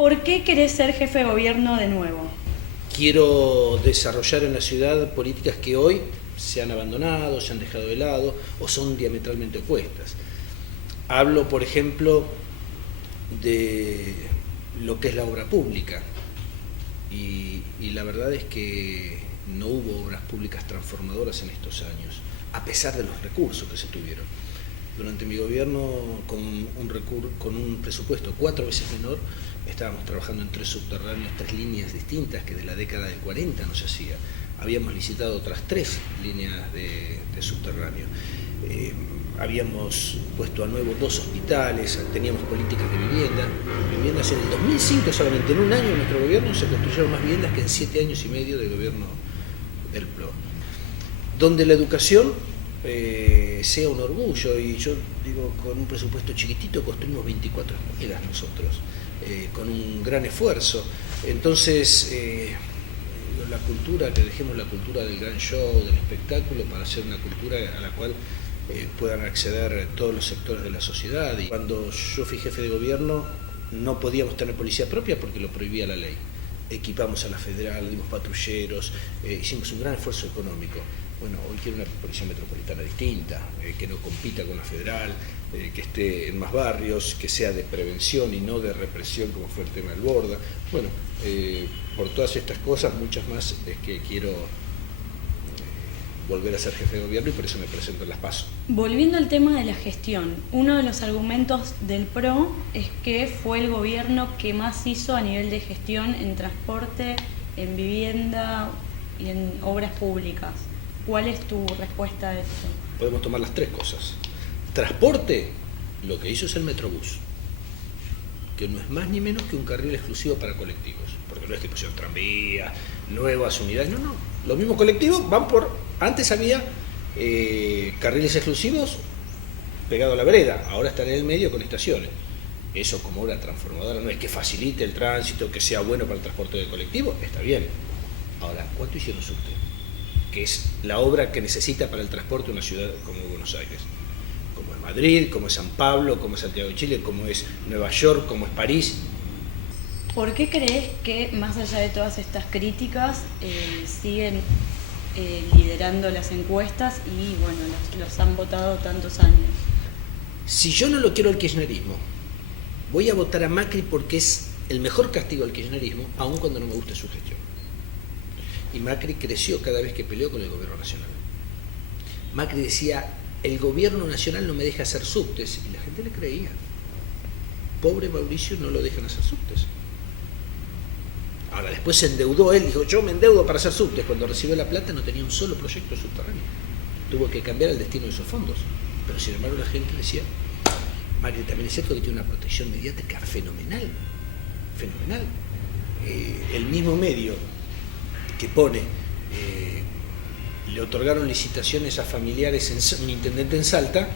¿Por qué querés ser jefe de gobierno de nuevo? Quiero desarrollar en la ciudad políticas que hoy se han abandonado, se han dejado de lado o son diametralmente opuestas. Hablo, por ejemplo, de lo que es la obra pública y la verdad es que no hubo obras públicas transformadoras en estos años, a pesar de los recursos que se tuvieron. Durante mi gobierno, con un presupuesto 4 veces menor, estábamos trabajando en 3 subterráneos, 3 líneas distintas que de la década del 40 no se hacía. Habíamos licitado otras 3 líneas de subterráneo. Habíamos puesto a nuevo 2 hospitales, teníamos políticas de viviendas. En el 2005, solamente en un año de nuestro gobierno, se construyeron más viviendas que en 7 años y medio del gobierno del PRO. Donde la educación sea un orgullo, y yo digo, con un presupuesto chiquitito construimos 24 escuelas nosotros, con un gran esfuerzo. Entonces, la cultura, que dejemos la cultura del gran show, del espectáculo, para hacer una cultura a la cual puedan acceder todos los sectores de la sociedad. Y cuando yo fui jefe de gobierno no podíamos tener policía propia porque lo prohibía la ley. Equipamos a la federal, dimos patrulleros, hicimos un gran esfuerzo económico. Bueno, hoy quiero una policía metropolitana distinta, que no compita con la federal, que esté en más barrios, que sea de prevención y no de represión como fue el tema del Borda. Bueno, por todas estas cosas, muchas más, es que quiero volver a ser jefe de gobierno y por eso me presento en las PASO. Volviendo al tema de la gestión, uno de los argumentos del PRO es que fue el gobierno que más hizo a nivel de gestión en transporte, en vivienda y en obras públicas. ¿Cuál es tu respuesta a esto? Podemos tomar las 3 cosas. Transporte, lo que hizo es el Metrobús, que no es más ni menos que un carril exclusivo para colectivos, porque no es que pusieron tranvía, nuevas unidades, no. Los mismos colectivos van por... Antes había carriles exclusivos pegados a la vereda, ahora están en el medio con estaciones. Eso como obra transformadora no es que facilite el tránsito, que sea bueno para el transporte del colectivo, está bien. Ahora, ¿cuánto hicieron subte? Que es la obra que necesita para el transporte de una ciudad como Buenos Aires, como es Madrid, como es San Pablo, como es Santiago de Chile, como es Nueva York, como es París. ¿Por qué crees que, más allá de todas estas críticas, siguen liderando las encuestas y bueno, los han votado tantos años? Si yo no lo quiero al kirchnerismo, voy a votar a Macri porque es el mejor castigo al kirchnerismo, aun cuando no me guste su gestión. Y Macri creció cada vez que peleó con el gobierno nacional. Macri decía, el gobierno nacional no me deja hacer subtes, y la gente le creía. Pobre Mauricio, no lo dejan hacer subtes. Ahora, después se endeudó él, dijo, yo me endeudo para hacer subtes. Cuando recibió la plata no tenía un solo proyecto subterráneo. Tuvo que cambiar el destino de esos fondos. Pero sin embargo la gente decía, Macri también es cierto que tiene una protección mediática fenomenal. Fenomenal. El mismo medio que pone, le otorgaron licitaciones a familiares, un intendente en Salta,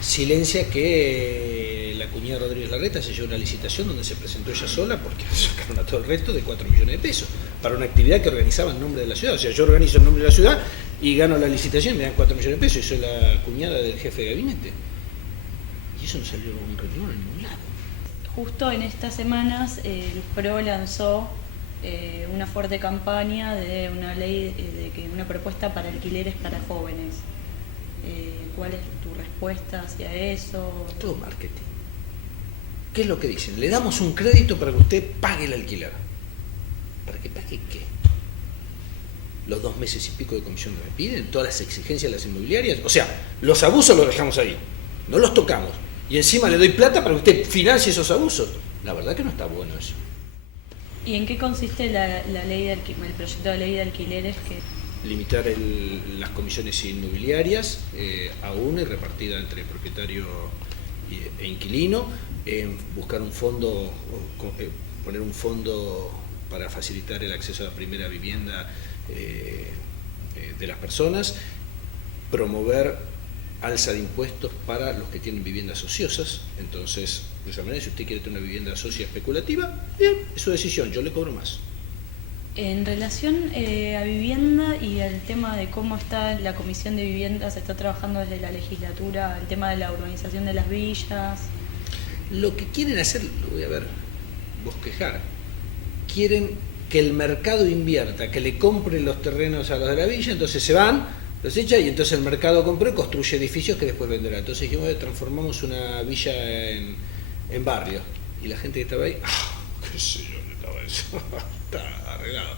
silencia que la cuñada Rodríguez Larreta se llevó una licitación donde se presentó ella sola porque sacaron a todo el resto de 4 millones de pesos para una actividad que organizaba en nombre de la ciudad. O sea, yo organizo en nombre de la ciudad y gano la licitación y me dan 4 millones de pesos y soy la cuñada del jefe de gabinete. Y eso no salió un renglón en ningún lado. Justo en estas semanas el PRO lanzó una fuerte campaña de una ley, una propuesta para alquileres para jóvenes. ¿Cuál es tu respuesta hacia eso? Todo marketing. ¿Qué es lo que dicen? Le damos un crédito para que usted pague el alquiler. ¿Para que pague qué? Los 2 meses y pico de comisión que me piden, todas las exigencias de las inmobiliarias. O sea, los abusos los dejamos ahí, no los tocamos. Y encima le doy plata para que usted financie esos abusos. La verdad que no está bueno eso. ¿Y en qué consiste el proyecto de ley de alquileres que...? Limitar las comisiones inmobiliarias a una y repartida entre propietario e inquilino, buscar un fondo, poner un fondo para facilitar el acceso a la primera vivienda de las personas, promover alza de impuestos para los que tienen viviendas ociosas. Entonces, de esa manera, si usted quiere tener una vivienda socia especulativa, bien, es su decisión, yo le cobro más. En relación a vivienda y al tema de cómo está la Comisión de Vivienda, se está trabajando desde la legislatura, el tema de la urbanización de las villas. Lo que quieren hacer, lo voy a ver, bosquejar. Quieren que el mercado invierta, que le compre los terrenos a los de la villa, entonces se van, los echa y entonces el mercado compró y construye edificios que después venderá. Entonces dijimos, transformamos una villa en barrio. Y la gente que estaba ahí, qué sé yo, ¿dónde estaba eso? Está arreglado.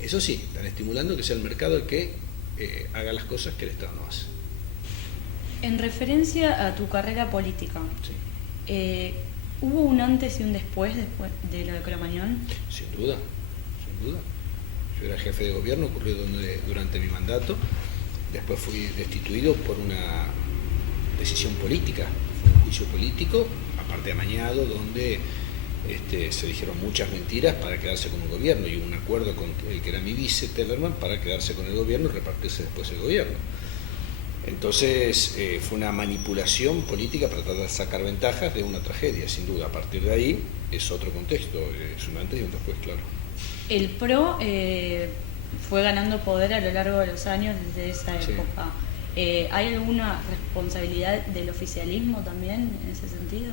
Eso sí, están estimulando que sea el mercado el que haga las cosas que el Estado no hace. En referencia a tu carrera política, Sí. ¿hubo un antes y un después de lo de Cromañón? Sin duda, sin duda. Yo era jefe de gobierno, ocurrió durante mi mandato, después fui destituido por una decisión política, fue un juicio político, aparte amañado, donde se dijeron muchas mentiras para quedarse con un gobierno y un acuerdo con el que era mi vice, Tellerman, para quedarse con el gobierno y repartirse después el gobierno. Entonces fue una manipulación política para tratar de sacar ventajas de una tragedia, sin duda. A partir de ahí es otro contexto, es un antes y un después, claro. El PRO fue ganando poder a lo largo de los años desde esa época. ¿Hay alguna responsabilidad del oficialismo también en ese sentido?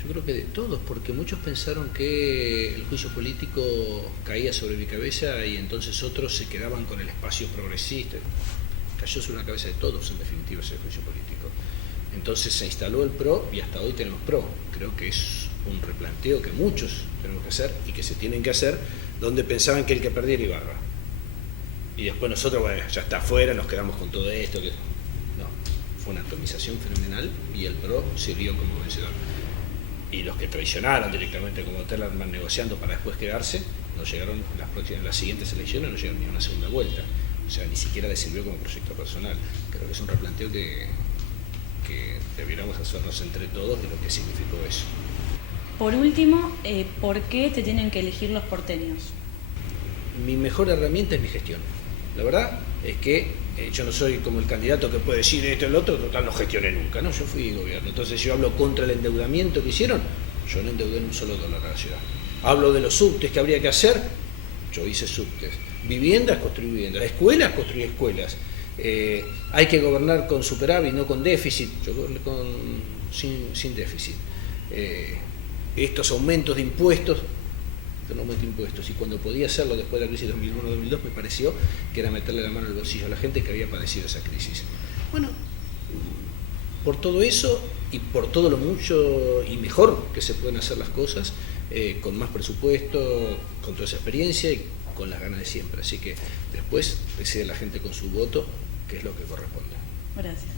Yo creo que de todos, porque muchos pensaron que el juicio político caía sobre mi cabeza y entonces otros se quedaban con el espacio progresista. Cayó sobre la cabeza de todos, en definitiva, ese juicio político. Entonces se instaló el PRO y hasta hoy tenemos PRO. Creo que es un replanteo que muchos tenemos que hacer y que se tienen que hacer, donde pensaban que el que perdiera Ibarra. Y después nosotros, bueno, ya está afuera, nos quedamos con todo esto. No, fue una atomización fenomenal y el PRO sirvió como vencedor. Y los que traicionaron directamente como Tellerman negociando para después quedarse, no llegaron las siguientes elecciones, no llegaron ni a una segunda vuelta. O sea, ni siquiera les sirvió como proyecto personal. Creo que es un replanteo que debiéramos hacernos entre todos de lo que significó eso. Por último, ¿por qué te tienen que elegir los porteños? Mi mejor herramienta es mi gestión. La verdad es que yo no soy como el candidato que puede decir esto y lo otro, total no gestioné nunca, ¿no? Yo fui gobierno. Entonces yo hablo contra el endeudamiento que hicieron, yo no endeudé en un solo dólar a la ciudad. Hablo de los subtes que habría que hacer, yo hice subtes. Viviendas, construí viviendas. Escuelas, construí escuelas. Hay que gobernar con superávit, no con déficit. Yo goberné sin déficit. Estos aumentos de impuestos, y cuando podía hacerlo después de la crisis 2001-2002 me pareció que era meterle la mano al bolsillo a la gente que había padecido esa crisis. Bueno, por todo eso y por todo lo mucho y mejor que se pueden hacer las cosas, con más presupuesto, con toda esa experiencia y con las ganas de siempre. Así que después decide la gente con su voto qué es lo que corresponde. Gracias.